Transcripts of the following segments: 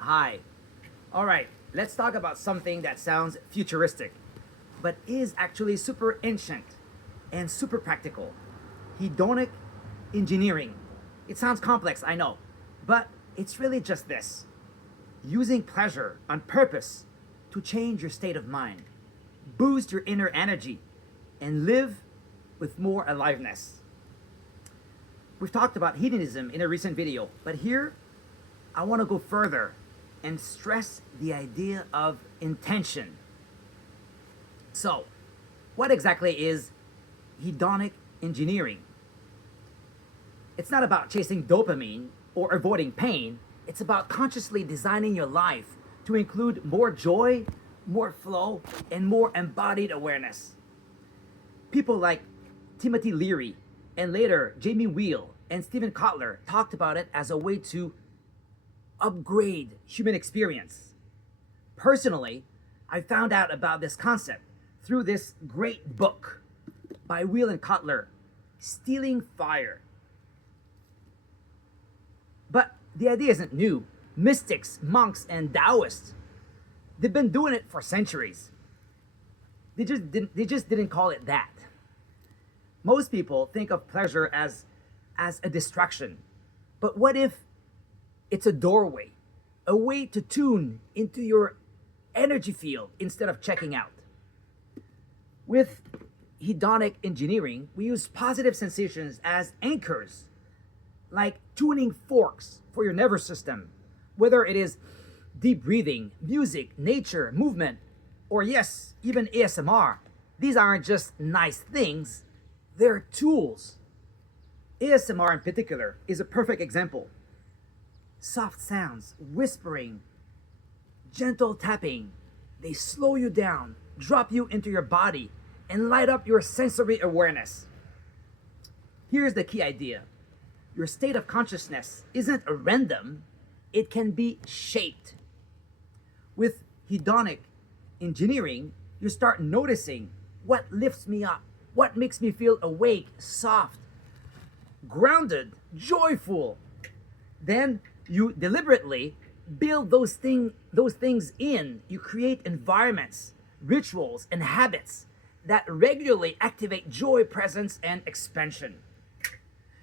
Hi. All right, let's talk about something that sounds futuristic, but is actually super ancient and super practical. Hedonic engineering. It sounds complex, I know, but it's really just this: using pleasure on purpose to change your state of mind, boost your inner energy, and live with more aliveness. We've talked about hedonism in a recent video, but here I want to go further and stress the idea of intention. So, what exactly is hedonic engineering? It's not about chasing dopamine or avoiding pain, it's about consciously designing your life to include more joy, more flow, and more embodied awareness. People like Timothy Leary and later Jamie Wheal and Stephen Kotler talked about it as a way to upgrade human experience. Personally, I found out about this concept through this great book by Wheal and Kotler, Stealing Fire. But the idea isn't new. Mystics, monks, and Taoists, they've been doing it for centuries. They just didn't call it that. Most people think of pleasure as a distraction. But what if it's a doorway, a way to tune into your energy field instead of checking out? With hedonic engineering, we use positive sensations as anchors, like tuning forks for your nervous system, whether it is deep breathing, music, nature, movement, or yes, even ASMR. These aren't just nice things, they're tools. ASMR in particular is a perfect example. Soft sounds, whispering, gentle tapping, they slow you down, drop you into your body, and light up your sensory awareness. Here's the key idea: your state of consciousness isn't a random, it can be shaped. With hedonic engineering, you start noticing what lifts me up, what makes me feel awake, soft, grounded, joyful. Then you deliberately build those things in. You create environments, rituals, and habits that regularly activate joy, presence, and expansion.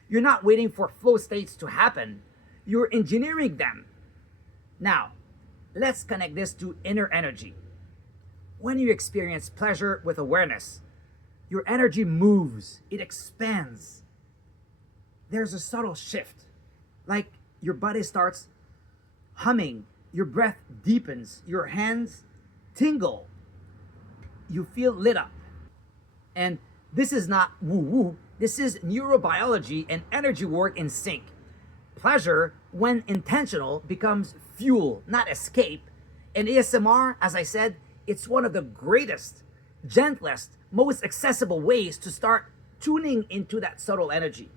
You're not waiting for flow states to happen, you're engineering them. Now, let's connect this to inner energy. When you experience pleasure with awareness, your energy moves, it expands. There's a subtle shift, like your body starts humming, your breath deepens, your hands tingle, you feel lit up. And this is not woo woo, this is neurobiology and energy work in sync. Pleasure, when intentional, becomes fuel, not escape. And ASMR, as I said, it's one of the greatest, gentlest, most accessible ways to start tuning into that subtle energy.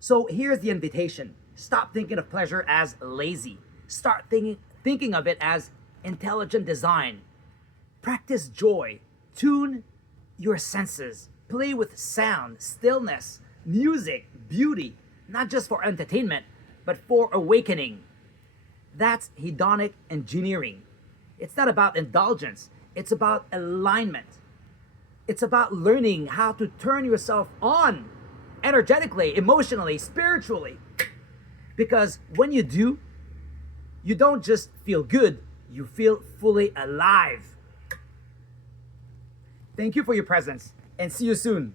So here's the invitation: stop thinking of pleasure as lazy. Start thinking of it as intelligent design. Practice joy. Tune your senses. Play with sound, stillness, music, beauty, not just for entertainment, but for awakening. That's hedonic engineering. It's not about indulgence, it's about alignment. It's about learning how to turn yourself on energetically, emotionally, spiritually. Because when you do, you don't just feel good, you feel fully alive. Thank you for your presence, and see you soon.